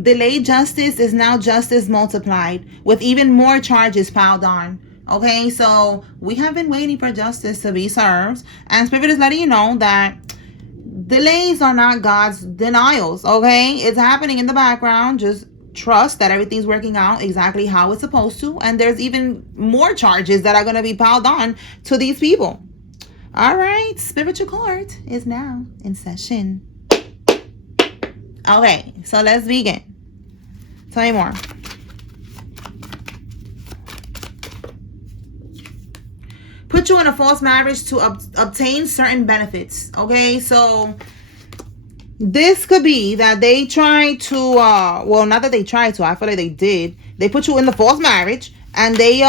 Delayed justice is now justice multiplied with even more charges piled on. Okay, so we have been waiting for justice to be served, and Spirit is letting you know that delays are not God's denials. Okay, it's happening in the background. Just trust that everything's working out exactly how it's supposed to, and there's even more charges that are going to be piled on to these people. All right, spiritual court is now in session. Okay, so let's begin. Tell me more. Put you in a false marriage to obtain certain benefits. Okay, so this could be that they try to, well, not that they tried to, I feel like they did. They put you in the false marriage, and they,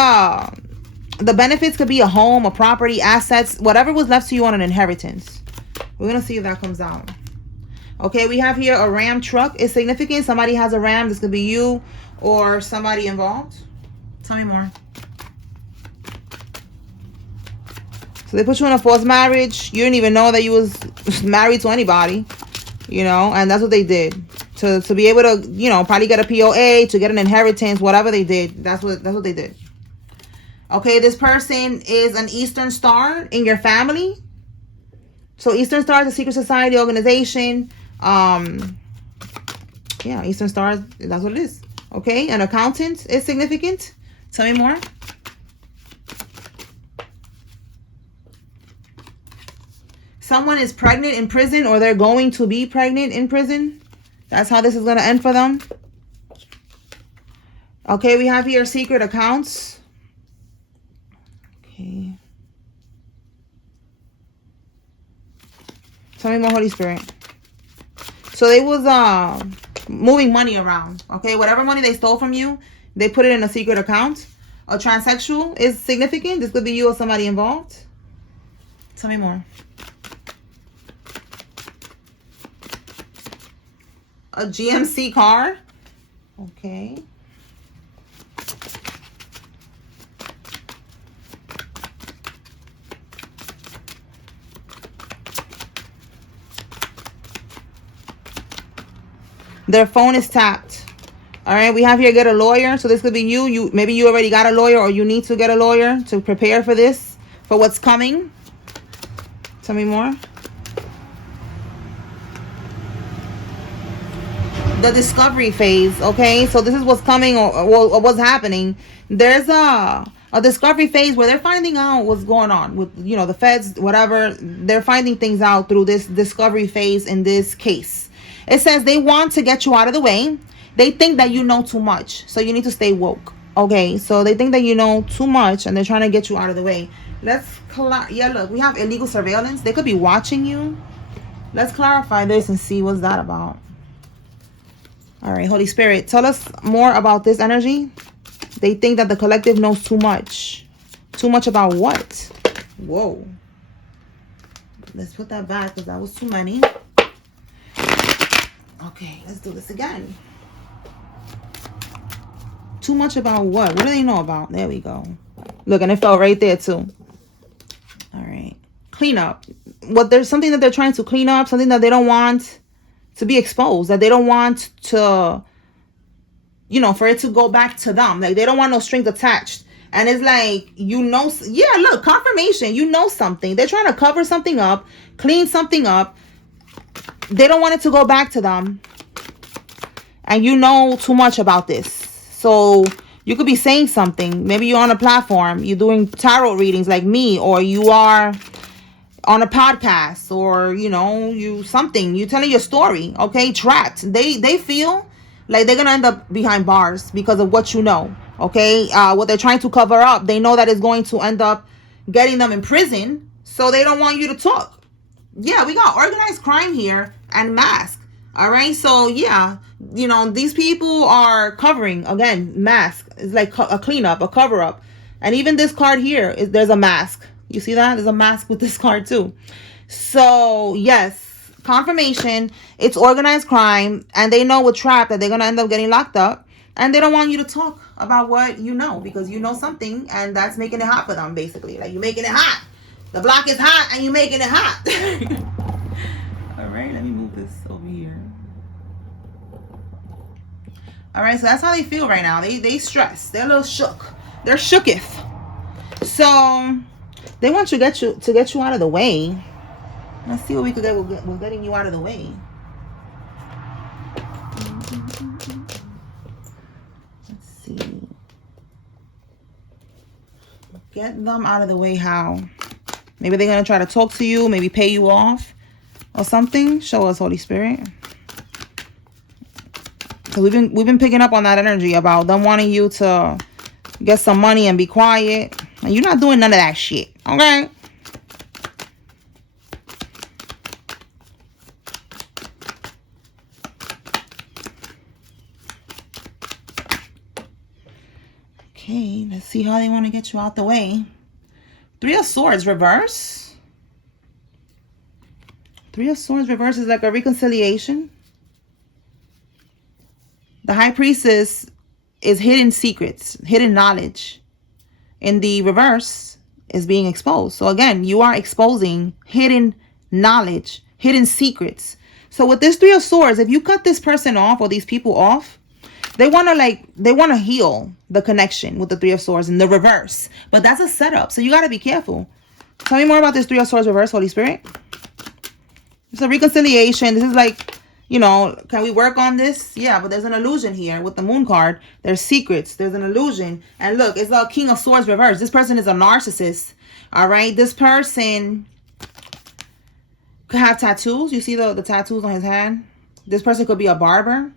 the benefits could be a home, a property, assets, whatever was left to you on an inheritance. We're going to see if that comes out. Okay, we have here a Ram truck. It's significant. Somebody has a Ram. This could be you or somebody involved. Tell me more. So they put you in a false marriage. You didn't even know that you was married to anybody, you know, and that's what they did. To be able to, you know, probably get a POA, to get an inheritance, whatever they did. That's what they did. Okay, this person is an Eastern Star in your family. So Eastern Star is a secret society organization. Yeah, Eastern Star, that's what it is. Okay, an accountant is significant. Tell me more. Someone is pregnant in prison, or they're going to be pregnant in prison. That's how this is going to end for them. Okay, we have here secret accounts. Okay. Tell me more, Holy Spirit. So they was moving money around. Okay, whatever money they stole from you, they put it in a secret account. A transsexual is significant. This could be you or somebody involved. Tell me more. A GMC car. Okay. Their phone is tapped. All right, we have here get a lawyer. So this could be you. Maybe you already got a lawyer, or you need to get a lawyer to prepare for this, for what's coming. Tell me more. The discovery phase. Okay, so this is what's coming, or what's happening. There's a discovery phase where they're finding out what's going on with, you know, the feds, whatever. They're finding things out through this discovery phase in this case. It says they want to get you out of the way. They think that you know too much, so you need to stay woke. Okay, so they think that you know too much, and they're trying to get you out of the way. Yeah, look, we have illegal surveillance. They could be watching you. Let's clarify this and see what's that about. All right, Holy Spirit, tell us more about this energy. They think that the collective knows too much. Too much about what? Whoa. Let's put that back, because that was too many. Okay, let's do this again. Too much about what? What do they know about? There we go. Look, and it fell right there too. All right. Clean up. There's something that they're trying to clean up, something that they don't want to be exposed, that they don't want to, you know, for it to go back to them. Like, they don't want no strings attached. And it's like, you know, yeah, look, confirmation. You know something. They're trying to cover something up, clean something up. They don't want it to go back to them. And you know too much about this. So you could be saying something. Maybe you're on a platform. You're doing tarot readings like me. Or you are on a podcast. Or, you know, you're telling your story. Okay, trapped. They feel like they're going to end up behind bars because of what you know. Okay, what they're trying to cover up. They know that it's going to end up getting them in prison. So they don't want you to talk. Yeah, we got organized crime here and mask. All right, so yeah, you know, these people are covering, again, mask. It's like a cleanup, a cover up. And even this card here, there's a mask. You see that? There's a mask with this card too. So yes, confirmation, it's organized crime, and they know with trap that they're going to end up getting locked up, and they don't want you to talk about what you know, because you know something, and that's making it hot for them, basically. Like, you're making it hot. The block is hot, and you're making it hot. All right, let me move this over here. All right, so that's how they feel right now. They stressed. They're a little shook. They're shooketh. So they want to get you out of the way. Let's see what we could get with getting you out of the way. Let's see. Get them out of the way. How? Maybe they're gonna try to talk to you. Maybe pay you off or something. Show us, Holy Spirit. Because we've been picking up on that energy about them wanting you to get some money and be quiet. And you're not doing none of that shit. Okay? Okay, let's see how they want to get you out the way. Three of Swords reverse. Three of Swords reverse is like a reconciliation. The High Priestess is hidden secrets, hidden knowledge. In the reverse is being exposed. So again, you are exposing hidden knowledge, hidden secrets. So with this Three of Swords, if you cut this person off or these people off, they want to heal the connection with the Three of Swords in the reverse. But that's a setup. So you got to be careful. Tell me more about this Three of Swords reverse, Holy Spirit. It's a reconciliation. This is like, you know, can we work on this? Yeah, but there's an illusion here with the Moon card. There's secrets. There's an illusion. And look, it's the King of Swords reverse. This person is a narcissist. All right. This person could have tattoos. You see the tattoos on his hand? This person could be a barber,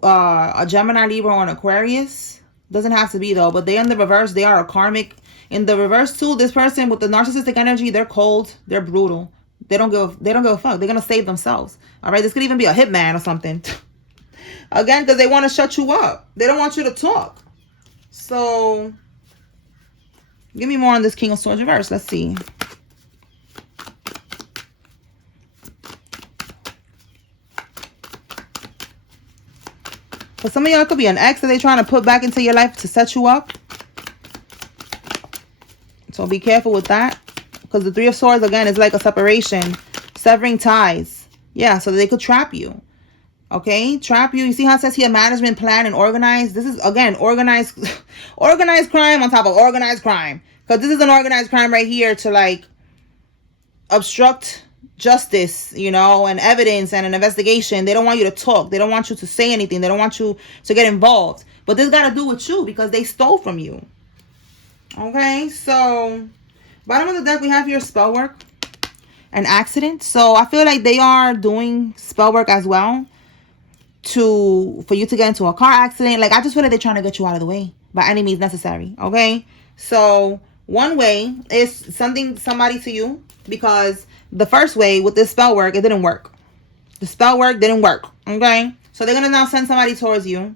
a Gemini, Libra, or an Aquarius. Doesn't have to be though, but they in the reverse, they are a karmic. In the reverse too, this person with the narcissistic energy, they're cold, they're brutal. They don't give a fuck. They're gonna save themselves. All right, this could even be a hitman or something. Again, because they want to shut you up. They don't want you to talk. So give me more on this King of Swords reverse. Let's see. For some of y'all, it could be an ex that they're trying to put back into your life to set you up. So be careful with that. Because the Three of Swords, again, is like a separation. Severing ties. Yeah, so that they could trap you. Okay? Trap you. You see how it says here management, plan, and organize? This is, again, organized crime on top of organized crime. Because this is an organized crime right here to, like, obstruct justice, you know, and evidence and an investigation. They don't want you to talk. They don't want you to say anything. They don't want you to get involved. But this got to do with you because they stole from you. Okay? So bottom of the deck, we have here spell work and accident. So I feel like they are doing spell work as well for you to get into a car accident. Like, I just feel like they're trying to get you out of the way by any means necessary. Okay? So one way is somebody to you, because the first way with this spell work, it didn't work. The spell work didn't work. Okay? So they're going to now send somebody towards you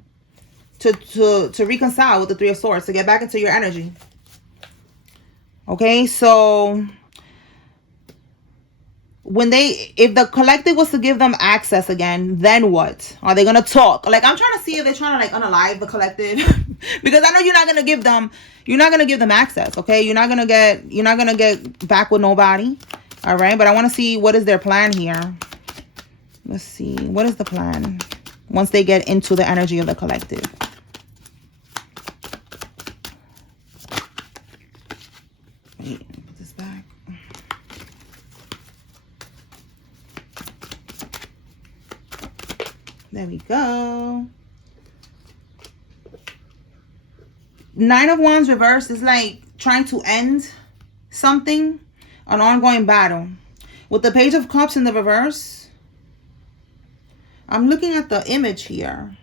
to reconcile with the Three of Swords, to get back into your energy. Okay, so if the collective was to give them access again, then what? Are they gonna talk? Like, I'm trying to see if they're trying to, like, unalive the collective. Because I know you're not gonna give them access. Okay, you're not gonna get back with nobody. All right, but I want to see what is their plan here. Let's see, what is the plan once they get into the energy of the collective? Put this back. There we go. Nine of Wands reversed is like trying to end something, an ongoing battle. With the Page of Cups in the reverse, I'm looking at the image here,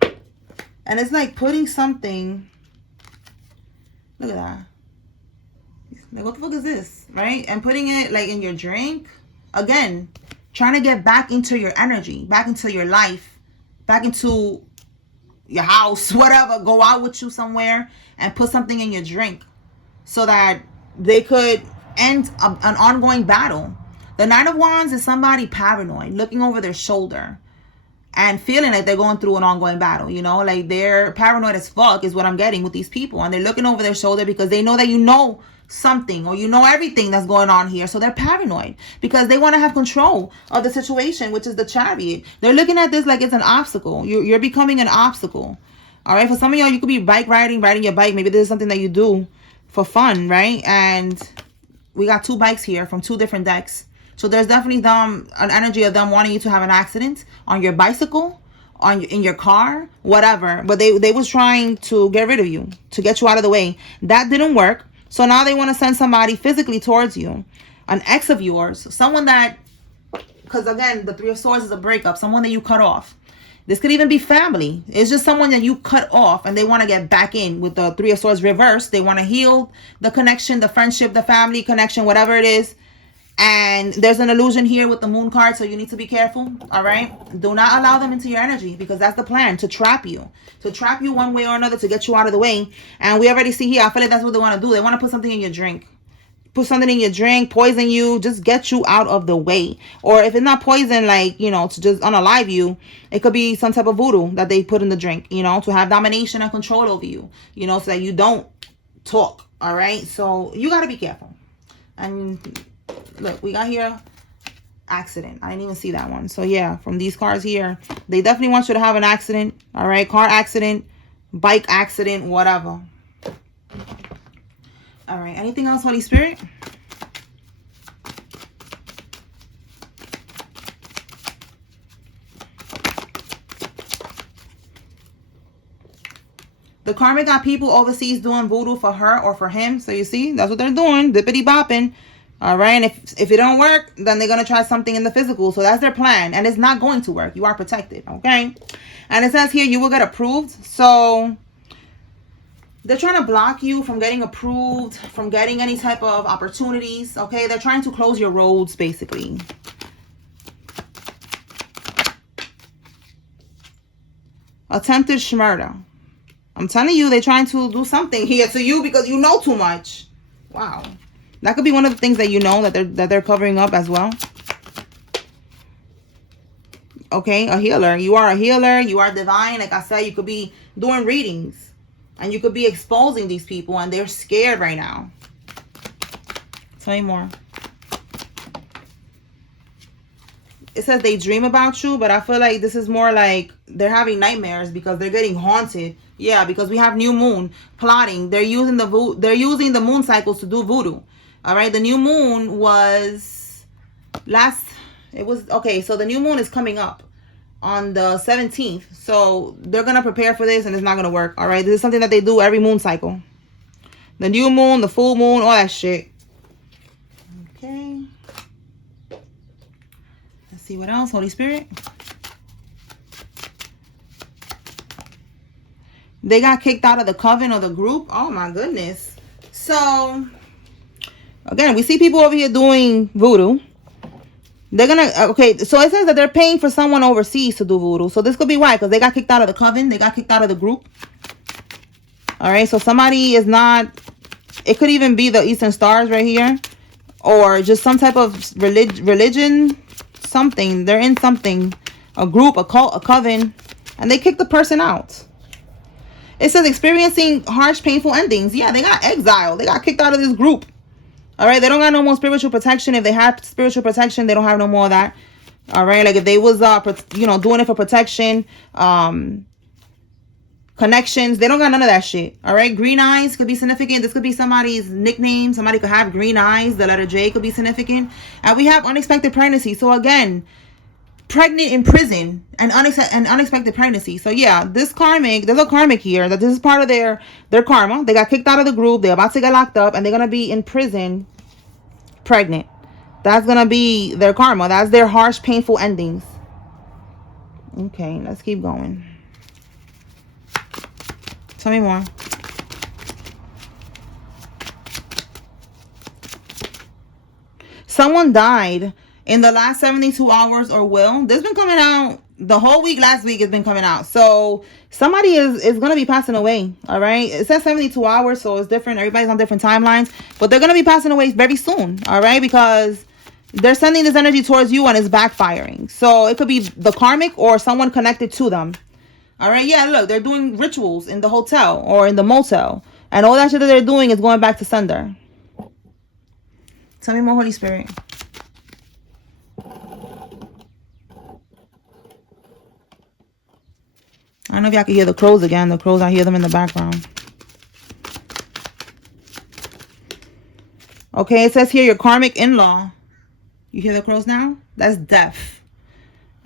and it's like putting something, look at that. Like, what the fuck is this, right? And putting it like in your drink. Again, trying to get back into your energy, back into your life, back into your house, whatever. Go out with you somewhere and put something in your drink so that they could end an ongoing battle. The Nine of Wands is somebody paranoid, looking over their shoulder and feeling like they're going through an ongoing battle, you know? Like, they're paranoid as fuck is what I'm getting with these people. And they're looking over their shoulder because they know that you know something, or you know everything that's going on here. So they're paranoid because they want to have control of the situation, which is the Chariot. They're looking at this like it's an obstacle. You're becoming an obstacle. All right. For some of y'all, you could be riding your bike. Maybe this is something that you do for fun, right? And we got 2 bikes here from 2 different decks. So there's definitely an energy of them wanting you to have an accident on your bicycle, in your car, whatever. But they was trying to get rid of you, to get you out of the way. That didn't work. So now they want to send somebody physically towards you, an ex of yours, someone that, because again, the 3 of Swords is a breakup, someone that you cut off. This could even be family. It's just someone that you cut off and they want to get back in with the 3 of Swords reversed. They want to heal the connection, the friendship, the family connection, whatever it is. And there's an illusion here with the Moon card, so you need to be careful, all right? Do not allow them into your energy, because that's the plan, to trap you. To trap you one way or another, to get you out of the way. And we already see here, I feel like that's what they want to do. They want to put something in your drink. Put something in your drink, poison you, just get you out of the way. Or if it's not poison, like, you know, to just unalive you, it could be some type of voodoo that they put in the drink, you know, to have domination and control over you, you know, so that you don't talk, all right? So you got to be careful. And look, we got here accident. I didn't even see that one. So yeah, from these cards here, they definitely want you to have an accident. All right, car accident, bike accident, whatever. All right, anything else, Holy Spirit? The karmic got people overseas doing voodoo for her or for him. So you see, that's what they're doing, dippity bopping. All right, and if it don't work, then they're going to try something in the physical. So that's their plan, and it's not going to work. You are protected, okay? And it says here, you will get approved. So they're trying to block you from getting approved, from getting any type of opportunities, okay? They're trying to close your roads, basically. Attempted murder. I'm telling you, they're trying to do something here to you because you know too much. Wow. That could be one of the things that you know that they're covering up as well. Okay, a healer. You are a healer. You are divine. Like I said, you could be doing readings. And you could be exposing these people. And they're scared right now. Tell me more. It says they dream about you. But I feel like this is more like they're having nightmares because they're getting haunted. Yeah, because we have new moon plotting. They're using the moon cycles to do voodoo. All right, the new moon was okay, so the new moon is coming up on the 17th. So they're going to prepare for this and it's not going to work. All right, this is something that they do every moon cycle. The new moon, the full moon, all that shit. Okay. Let's see what else, Holy Spirit. They got kicked out of the coven or the group. Oh my goodness. So again, we see people over here doing voodoo. They're gonna, okay, so it says that they're paying for someone overseas to do voodoo. So this could be why, because they got kicked out of the coven. They got kicked out of the group. All right, so somebody is not, it could even be the Eastern Stars right here. Or just some type of religion, something. They're in something, a group, a cult, a coven. And they kicked the person out. It says experiencing harsh, painful endings. Yeah, they got exiled. They got kicked out of this group. All right, they don't got no more spiritual protection. If they had spiritual protection, they don't have no more of that. All right, like if they was, you know, doing it for protection, connections, they don't got none of that shit. All right, green eyes could be significant. This could be somebody's nickname. Somebody could have green eyes. The letter J could be significant. And we have unexpected pregnancy. So again, pregnant in prison and unexpected pregnancy. So yeah, this karmic, there's a karmic here that this is part of their karma. They got kicked out of the group. They're about to get locked up and they're going to be in prison pregnant. That's going to be their karma. That's their harsh, painful endings. Okay, let's keep going. Tell me more. Someone died in the last 72 hours or will. This been coming out the whole week. Last week it's been coming out. So somebody is going to be passing away. All right. It says 72 hours. So it's different. Everybody's on different timelines. But they're going to be passing away very soon. All right. Because they're sending this energy towards you and it's backfiring. So it could be the karmic or someone connected to them. All right. Yeah, look. They're doing rituals in the hotel or in the motel. And all that shit that they're doing is going back to sender. Tell me more, Holy Spirit. I don't know if y'all can hear the crows again. The crows, I hear them in the background. Okay, it says here your karmic in-law. You hear the crows now? That's death.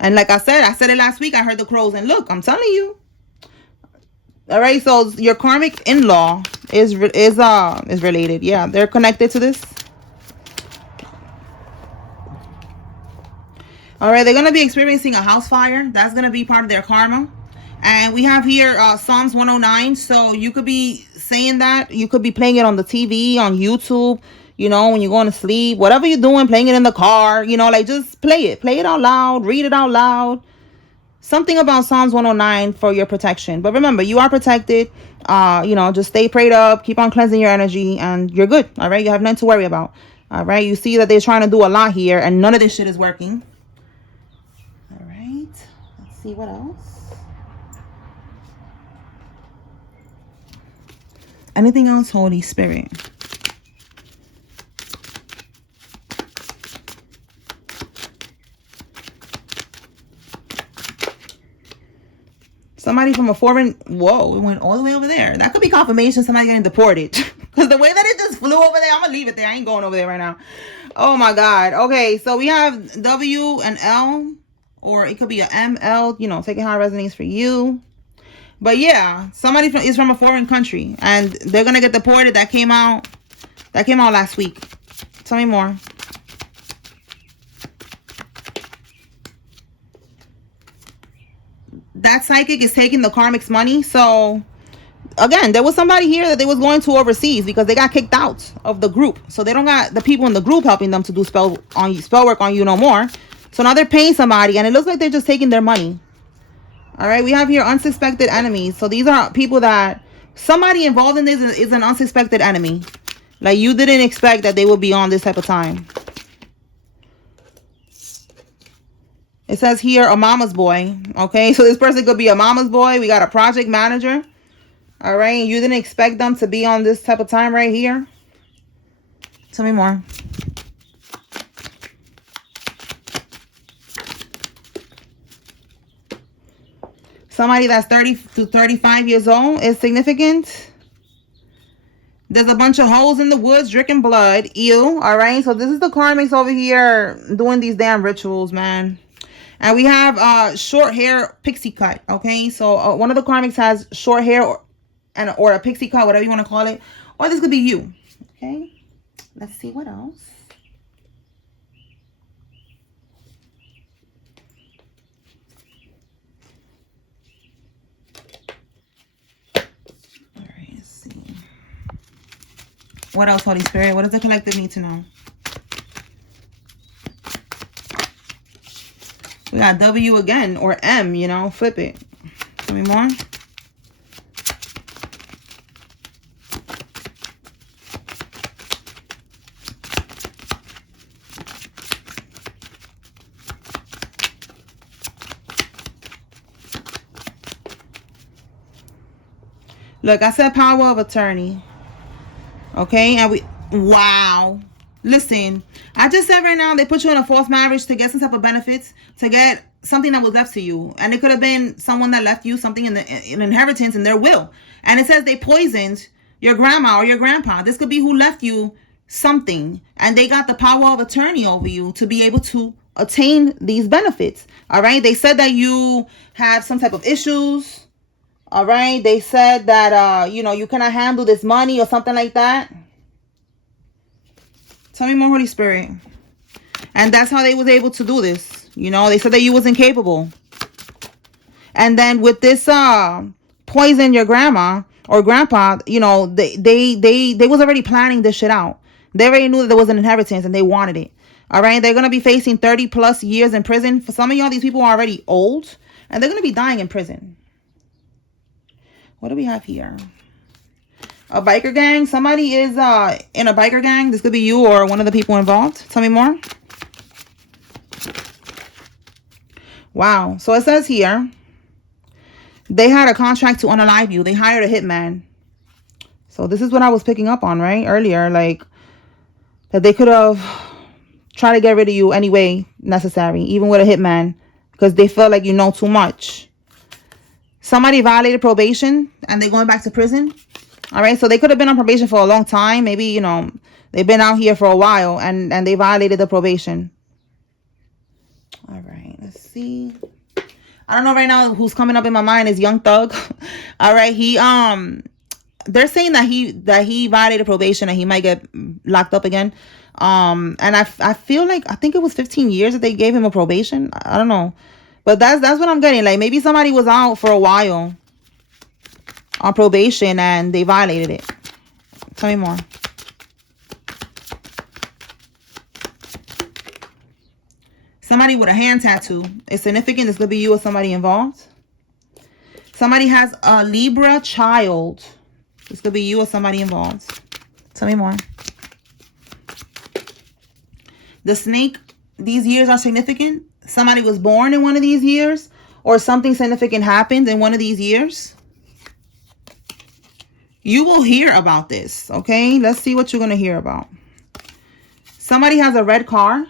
And like I said it last week. I heard the crows, and look, I'm telling you. All right, so your karmic in-law is related. Yeah, they're connected to this. All right, they're gonna be experiencing a house fire. That's gonna be part of their karma. And we have here Psalms 109. So you could be saying that. You could be playing it on the TV, on YouTube. You know, when you're going to sleep, whatever you're doing, playing it in the car. You know, like just play it. Play it out loud. Read it out loud. Something about Psalms 109 for your protection. But remember, you are protected. You know, just stay prayed up. Keep on cleansing your energy. And you're good. All right? You have nothing to worry about. All right? You see that they're trying to do a lot here. And none of this shit is working. All right. Let's see what else. Anything else, Holy Spirit? Somebody from a foreign... Whoa, it went all the way over there. That could be confirmation somebody getting deported. Because the way that it just flew over there, I'm going to leave it there. I ain't going over there right now. Oh, my God. Okay, so we have W and L. Or it could be a M, L. You know, take it how it resonates for you. But yeah, somebody is from a foreign country. And they're going to get deported. That came out last week. Tell me more. That psychic is taking the karmic's money. So again, there was somebody here that they was going to overseas because they got kicked out of the group. So they don't got the people in the group helping them to do spell work on you no more. So now they're paying somebody, and it looks like they're just taking their money. All right, we have here unsuspected enemies. So these are people that somebody involved in this is an unsuspected enemy. Like you didn't expect that they would be on this type of time. It says here a mama's boy. Okay, so this person could be a mama's boy. We got a project manager. All right, you didn't expect them to be on this type of time right here. Tell me more. Somebody that's 30 to 35 years old is significant. There's a bunch of holes in the woods, drinking blood. Ew. All right. So this is the karmics over here doing these damn rituals, man. And we have short hair pixie cut. Okay. So one of the karmics has short hair or a pixie cut, whatever you want to call it. Or this could be you. Okay. Let's see what else. What else, Holy Spirit? What does the collective need to know? We got W again, or M, you know, flip it. Tell me more. Look, I said power of attorney. Okay, and wow. Listen, I just said right now they put you in a false marriage to get some type of benefits, to get something that was left to you. And it could have been someone that left you something in inheritance in their will. And it says they poisoned your grandma or your grandpa. This could be who left you something. And they got the power of attorney over you to be able to attain these benefits. All right, they said that you have some type of issues. All right, they said that, you know, you cannot handle this money or something like that. Tell me more, Holy Spirit. And that's how they was able to do this. You know, they said that you was incapable. And then with this poison your grandma or grandpa, you know, they was already planning this shit out. They already knew that there was an inheritance and they wanted it. All right, they're going to be facing 30 plus years in prison. For some of y'all, these people are already old and they're going to be dying in prison. What do we have here? A biker gang. Somebody is in a biker gang. This could be you or one of the people involved. Tell me more. Wow. So it says here, they had a contract to unalive you. They hired a hitman. So this is what I was picking up on, right? Earlier, like, that they could have tried to get rid of you any way necessary, even with a hitman, because they feel like you know too much. Somebody violated probation and they're going back to prison. All right, so they could have been on probation for a long time. Maybe, you know, they've been out here for a while and they violated the probation. All right, let's see. I don't know right now who's coming up in my mind is Young Thug. All right, they're saying that he violated probation and he might get locked up again. And I feel like, I think it was 15 years that they gave him a probation. I don't know. But that's what I'm getting. Like, maybe somebody was out for a while on probation and they violated it. Tell me more. Somebody with a hand tattoo. It's significant. This could be you or somebody involved. Somebody has a Libra child. This could be you or somebody involved. Tell me more. The snake, these years are significant. Somebody was born in one of these years, or something significant happened in one of these years. You will hear about this, okay? Let's see what you're going to hear about. Somebody has a red car.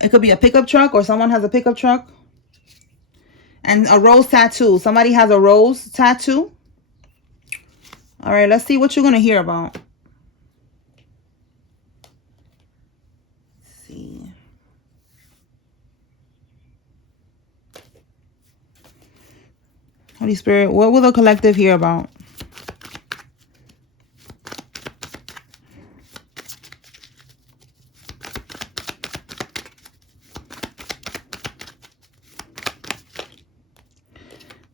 It could be a pickup truck, or someone has a pickup truck. And a rose tattoo. Somebody has a rose tattoo. All right, let's see what you're going to hear about. Let's see. Holy Spirit, what will the collective hear about?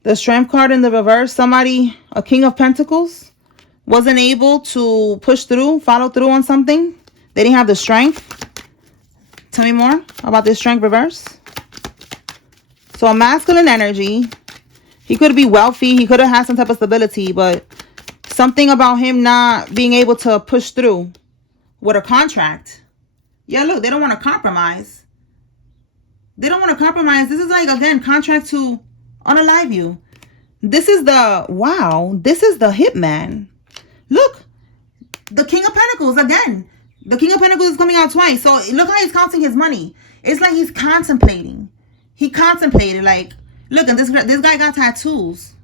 The Strength card in the reverse. Somebody, a King of Pentacles, wasn't able to push through, follow through on something. They didn't have the strength. Tell me more about this Strength reverse. So a masculine energy. He could be wealthy. He could have had some type of stability, but something about him not being able to push through with a contract. Yeah, look, they don't want to compromise. They don't want to compromise. This is like, again, contract to unalive you. This is the, wow, this is the hitman. Look, the King of Pentacles again. The King of Pentacles is coming out twice. So look how he's counting his money. It's like he's contemplating. He contemplated, like, look, and this guy got tattoos.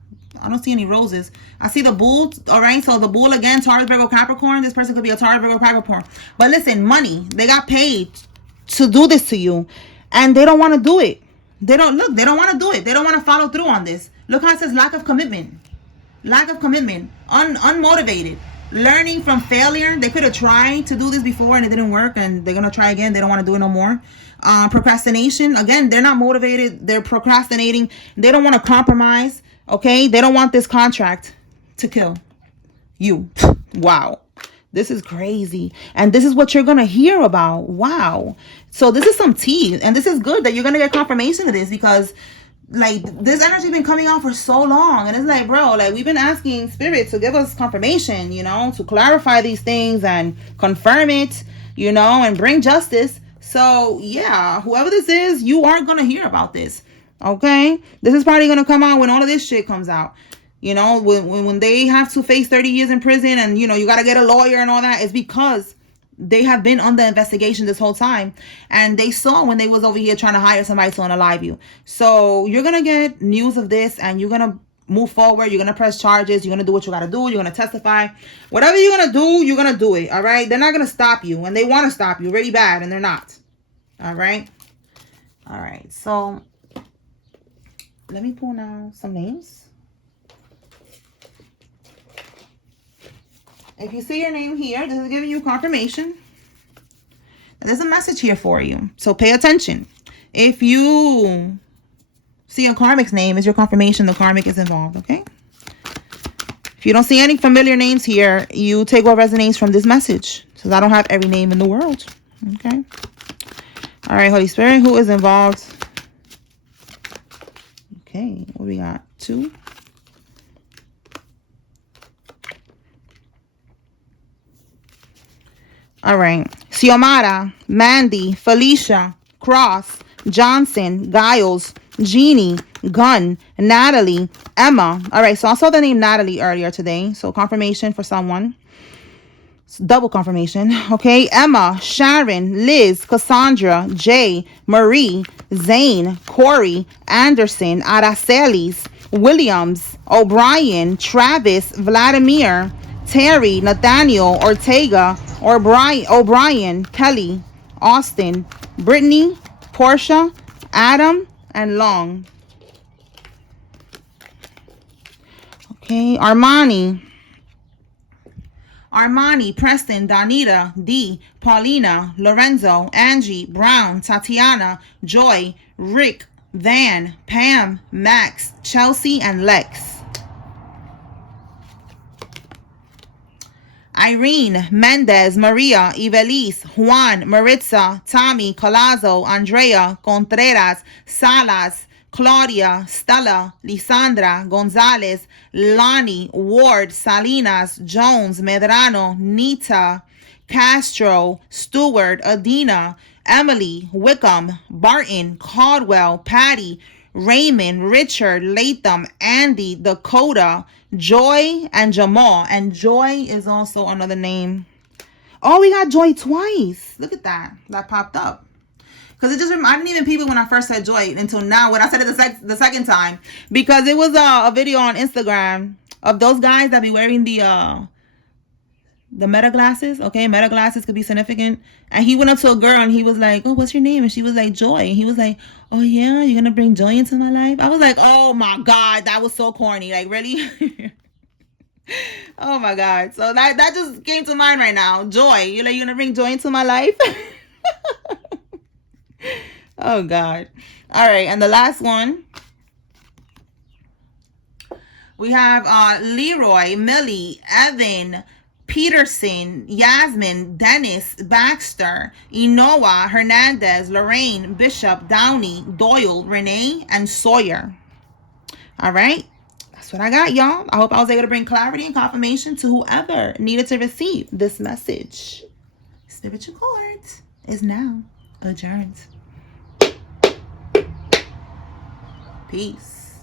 I don't see any roses. I see the bull. All right, so the bull again, Taurus, Virgo, Capricorn. This person could be a Taurus, Virgo, Capricorn. But listen, money. They got paid to do this to you, and they don't want to do it. They don't want to do it. They don't want to follow through on this. Look how it says lack of commitment. Lack of commitment. Unmotivated. Learning from failure. They could have tried to do this before and it didn't work, and they're going to try again. They don't want to do it no more. Procrastination. Again, they're not motivated. They're procrastinating. They don't want to compromise. Okay? They don't want this contract to kill you. Wow. This is crazy. And this is what you're going to hear about. Wow. So this is some tea. And this is good that you're going to get confirmation of this, because like this energy has been coming out for so long. And it's like, bro, like we've been asking Spirit to give us confirmation, you know, to clarify these things and confirm it, you know, and bring justice. So yeah, whoever this is, you are going to hear about this. Okay. This is probably going to come out when all of this shit comes out. You know, when they have to face 30 years in prison and, you know, you got to get a lawyer and all that, it's because they have been under investigation this whole time. And they saw when they was over here trying to hire somebody to unalive you. So you're going to get news of this and you're going to move forward. You're going to press charges. You're going to do what you got to do. You're going to testify. Whatever you're going to do, you're going to do it. All right. They're not going to stop you. And they want to stop you really bad. And they're not. All right. All right. So let me pull now some names. If you see your name here, this is giving you confirmation. There's a message here for you. So pay attention. If you see a Karmic's name, is your confirmation the Karmic is involved, okay? If you don't see any familiar names here, you take what resonates from this message. Because I don't have every name in the world, okay? All right, Holy Spirit, who is involved? Okay, what do we got? 2. All right. Xiomara, Mandy, Felicia, Cross, Johnson, Giles, Jeannie, Gunn, Natalie, Emma. All right. So I saw the name Natalie earlier today. So confirmation for someone. Double confirmation. Okay. Emma, Sharon, Liz, Cassandra, Jay, Marie, Zane, Corey, Anderson, Aracelis, Williams, O'Brien, Travis, Vladimir, Terry, Nathaniel, Ortega, O'Brien, Kelly, Austin, Brittany, Portia, Adam, and Long. Okay. Armani, Preston, Donita, D, Paulina, Lorenzo, Angie, Brown, Tatiana, Joy, Rick, Van, Pam, Max, Chelsea, and Lex. Irene, Mendez, Maria, Ivelisse, Juan, Maritza, Tommy, Colazo, Andrea, Contreras, Salas, Claudia, Stella, Lisandra, Gonzalez, Lonnie, Ward, Salinas, Jones, Medrano, Nita, Castro, Stewart, Adina, Emily, Wickham, Barton, Caldwell, Patty, Raymond, Richard, Latham, Andy, Dakota, Joy, and Jamal. And Joy is also another name. Oh, we got Joy twice. Look at that. That popped up. Because it just, I didn't even peep it when I first said Joy until now when I said it the second time. Because it was a video on Instagram of those guys that be wearing the meta glasses. Okay, meta glasses could be significant. And he went up to a girl and he was like, oh, what's your name? And she was like, Joy. And he was like, oh yeah, you're gonna bring joy into my life? I was like, oh my God, that was so corny. Like, really? Oh my God. So that just came to mind right now. Joy. You're like, you're gonna bring joy into my life? Oh God. All right, and the last one, we have Leroy, Millie, Evan, Peterson, Yasmin, Dennis, Baxter, Inoa, Hernandez, Lorraine, Bishop, Downey, Doyle, Renee, and Sawyer. All right, that's what I got, y'all. I hope I was able to bring clarity and confirmation to whoever needed to receive this message. Spiritual Court is now adjourned. Peace.